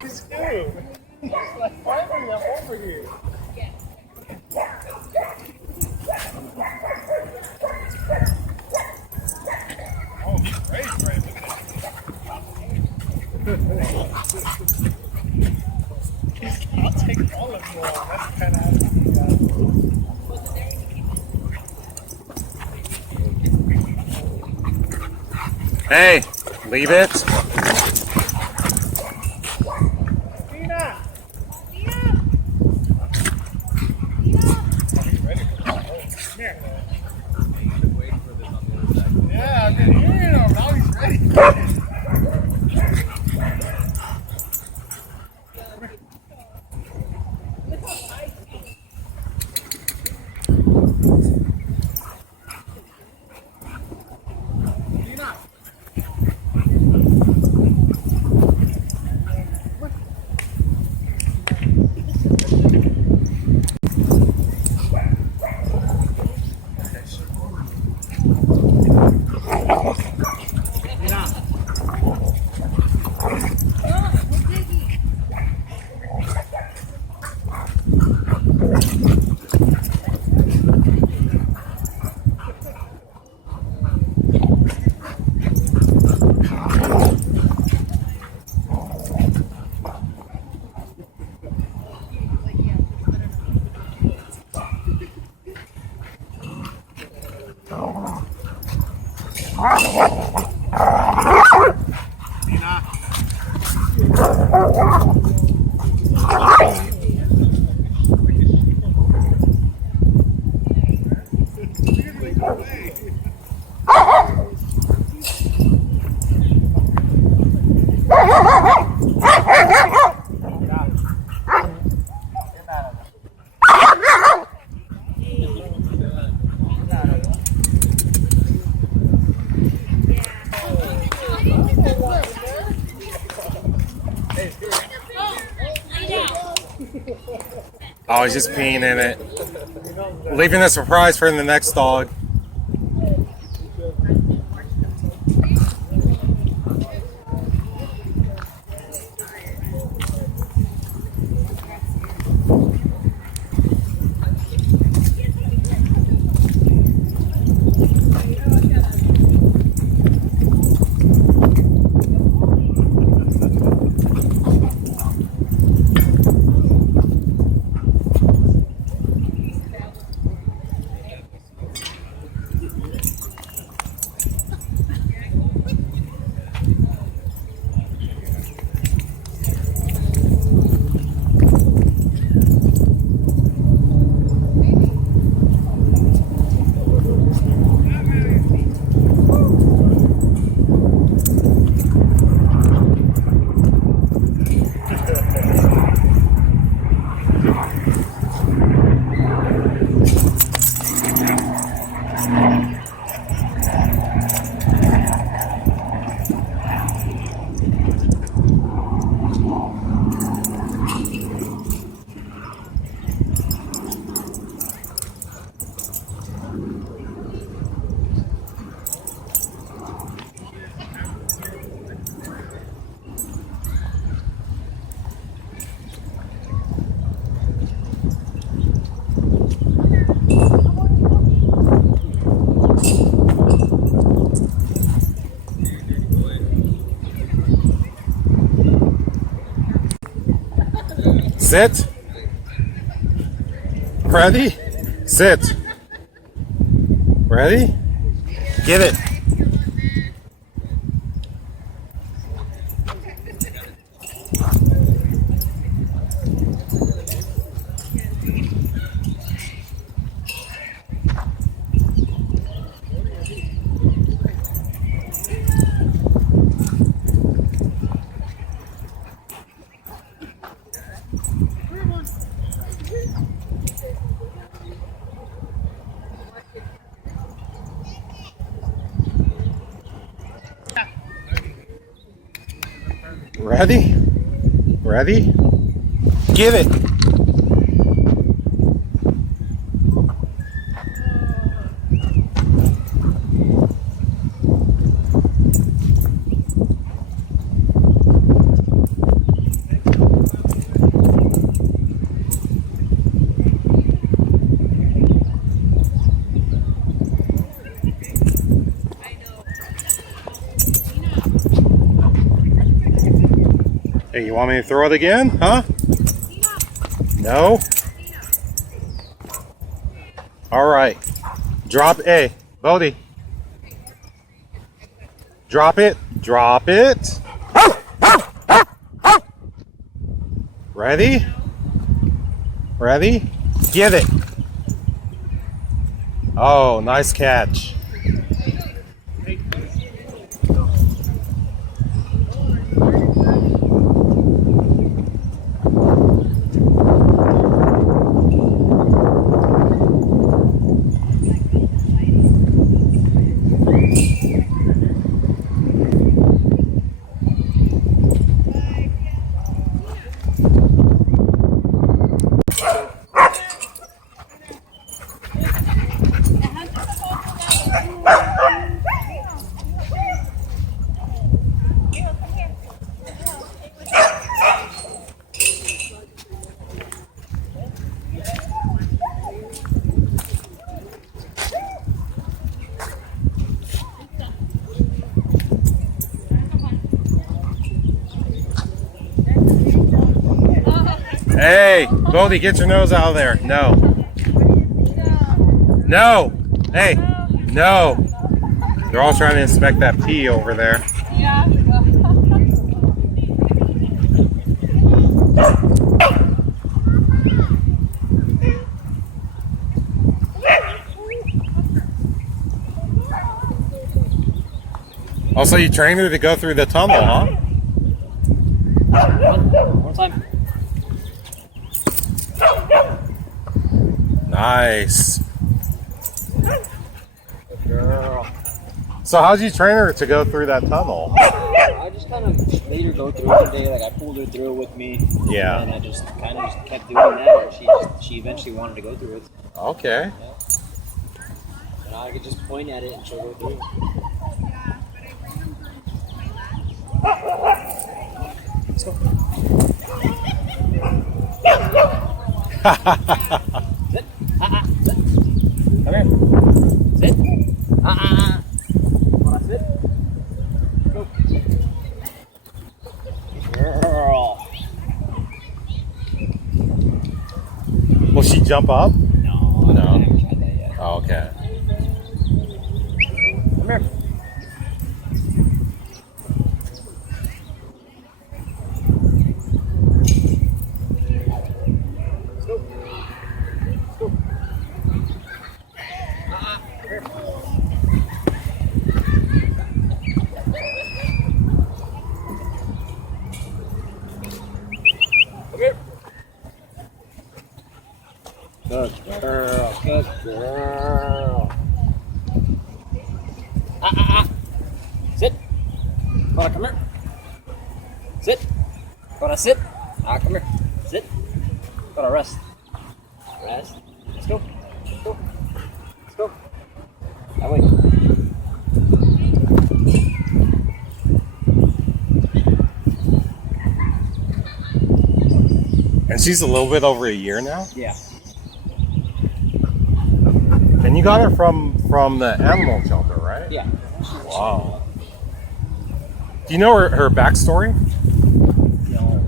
He's scared. He's like, finally, I'm over here. Oh, he's great, right? I'll take all of you all. That's kind of Hey, leave it. Tina! Yeah, I've been hearing him. Now he's ready. Oh, he's just peeing in it. Leaving a surprise for the next dog. Sit. Ready? Sit. Ready? Get it. Ready? Ready? Give it. Hey, you want me to throw it again? Huh? No? Alright. Drop A. Bodie. Drop it. Drop it. Ready? Ready? Get it. Oh, nice catch. Hey, Bodie, get your nose out of there. No. No. Hey, no. They're all trying to inspect that pee over there. Yeah. Also, you trained her to go through the tunnel, huh? One time. Nice. Good girl. So how'd you train her to go through that tunnel? I just kind of made her go through it one day. Like I pulled her through it with me. Yeah. And I just kind of just kept doing that. And she eventually wanted to go through it. Okay. Yeah. And I could just point at it and she'll go through. Let's go. Sit. Sit. Come here. Sit. Wanna sit? Go. Girl. Will she jump up? No. No. I haven't tried that yet. Oh, okay. Come here. Let's go. Let's go. Here. Come here. Good girl. Good girl. Sit. Wanna come here? Sit. Wanna sit? Come here. Sit. Gotta rest. Rest. Let's go. Let's go. Let's go. That way. And she's a little bit over a year now? Yeah. And you got her from the animal shelter, right? Yeah. Wow. Do you know her backstory? You know,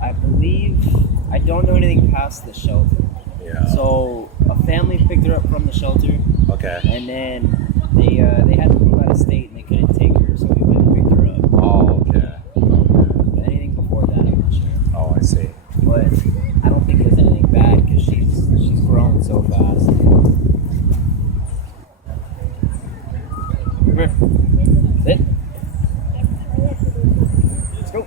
I believe I don't know anything past the shelter. Yeah. So a family picked her up from the shelter, Okay. and then they had to move out of state and they couldn't take her, so we went and picked her up. Oh, okay. But anything before that, I'm not sure. Oh, I see. But I don't think there's anything bad because she's grown so fast. Come here. Sit. Let's go.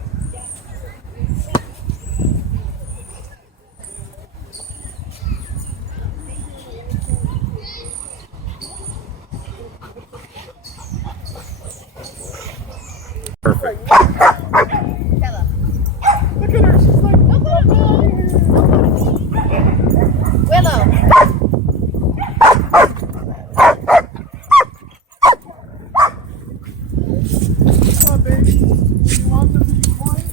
Perfect. Look at her. She's like, Willow. Come on, baby. You want them to be quiet?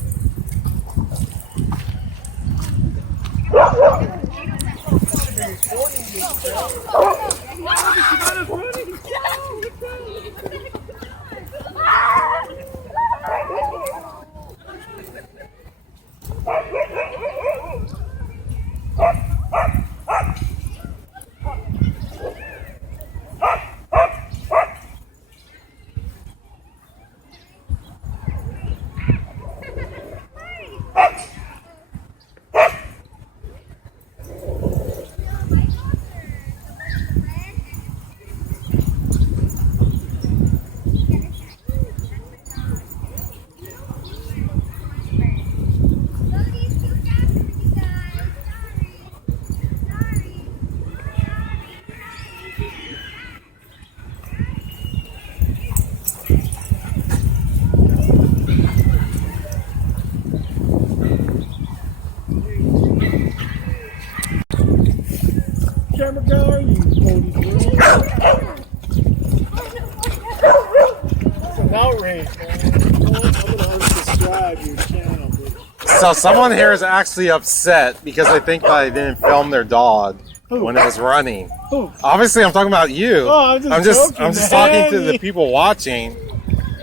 subscribe to your channel, bitch. So someone here is actually upset because they think that I didn't film their dog when it was running. Who? Obviously, I'm talking about you. Oh, I'm just I'm just joking, talking to man. the people watching.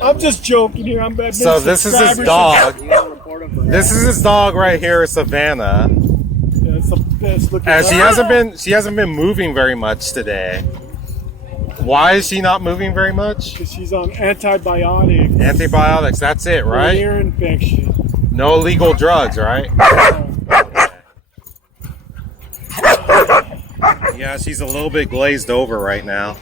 I'm just joking here. I'm bad. So this is his dog. This is his dog right here, Savannah. Yeah, it's the best looking. And dog. she hasn't been moving very much today. Why is she not moving very much? Because she's on antibiotics. Antibiotics, that's it, For right? ear infection. No illegal drugs, right? Yeah, she's a little bit glazed over right now.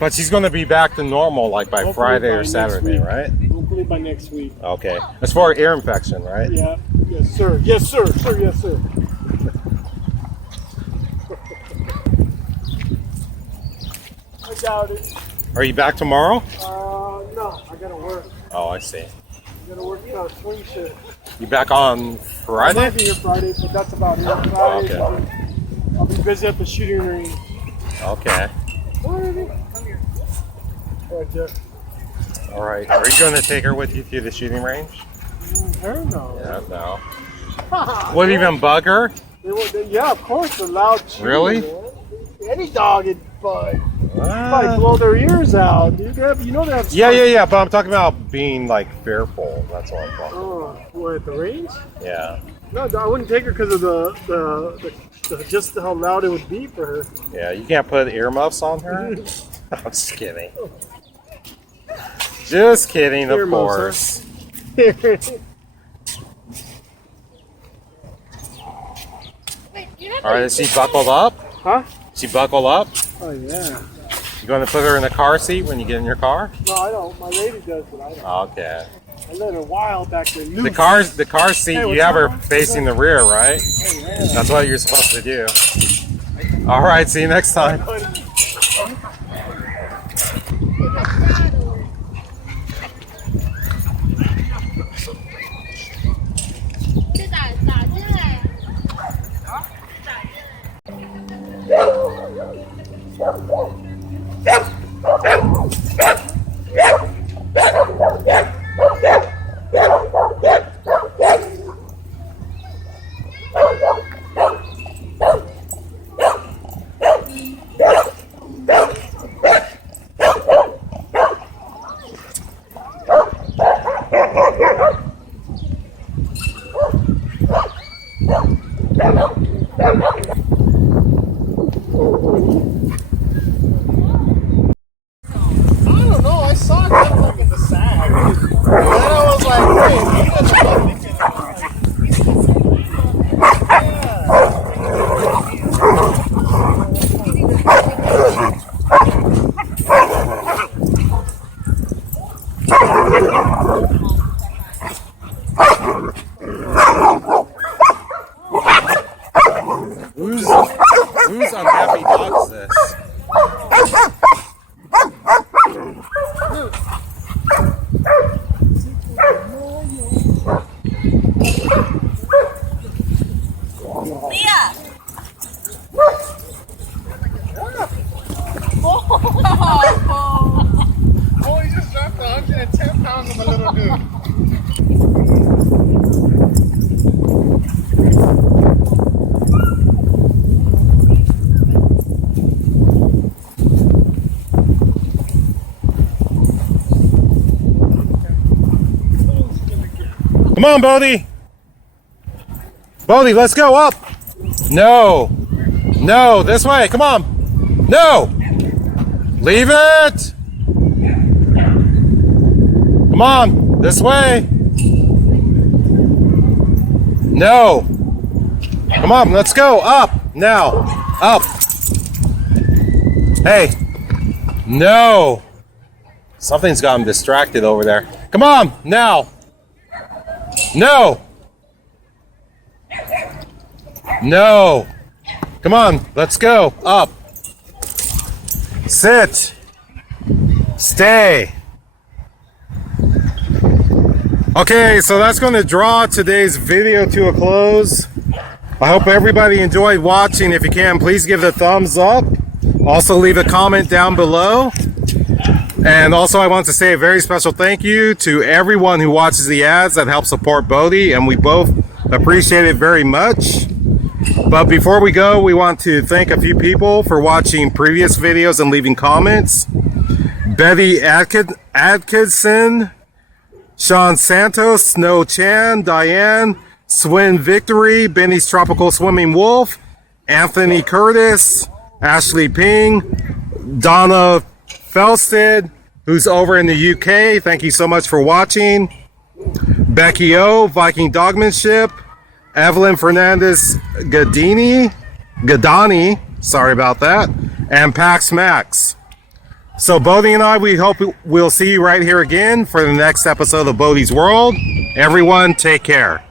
But she's going to be back to normal like by Hopefully Friday by or next Saturday, week. right? Hopefully by next week. Okay. As for ear infection, right? Yeah. Yes, sir. Yes, sir. Sir, yes, sir. I doubt it. Are you back tomorrow? No. I gotta work. Oh, I see. I gotta work swing shift. You back on I might Friday? be here Friday, but that's about it. Friday, Okay. I'll be busy at the shooting range. Okay. Come here. Right, Jeff. All right. Are you going to take her with you to the shooting range? Hell no. Yeah, no. Would it even bug her? Yeah, of course, the loud cheer, Really? man. Any dog would bug. Ah. Probably blow their ears out, dude. You know they have. Yeah. But I'm talking about being like fearful. That's what I'm talking about. Oh, what, at the range? Yeah. No, I wouldn't take her because of the just how loud it would be for her. Yeah. You can't put earmuffs on her. I'm just kidding. Just kidding, of Earmuffs, course. All right. Is she buckled up? Huh? She buckled up? Oh yeah. You going to put her in the car seat when you get in your car? No, I don't. My lady does, but I don't. Okay. I let her wild back there. The car seat, Hey, you what's have her going on? facing the rear, right? Yeah. That's what you're supposed to do. All right, see you next time. I don't know. I saw it kind of like in the sag. And then I was like, wait, maybe that's something. Whose unhappy dog is this? Oh, he just dropped 110 pounds of a little dude. Come on, Bodie. Bodie, let's go up. No. No, this way. Come on. No. Leave it. Come on, this way. No. Come on, let's go. Up. Now. Up. Hey. No. Something's got him distracted over there. Come on, now. No. No. Come on, let's go. Up. Sit. Stay. Okay, so that's going to draw today's video to a close. I hope everybody enjoyed watching. If you can, please give it a thumbs up. Also leave a comment down below. And also I want to say a very special thank you to everyone who watches the ads that help support Bodhi, and we both appreciate it very much. But before we go, we want to thank a few people for watching previous videos and leaving comments. Betty Atkinson, Sean Santos, Snow Chan, Diane, Swin Victory, Benny's Tropical Swimming Wolf, Anthony Curtis, Ashley Ping, Donna Felsted, who's over in the UK. Thank you so much for watching. Becky O, Viking Dogmanship, Evelyn Fernandez Gadani, sorry about that, and Pax Max. So Bodhi and I, we hope we'll see you right here again for the next episode of Bodhi's World. Everyone, take care.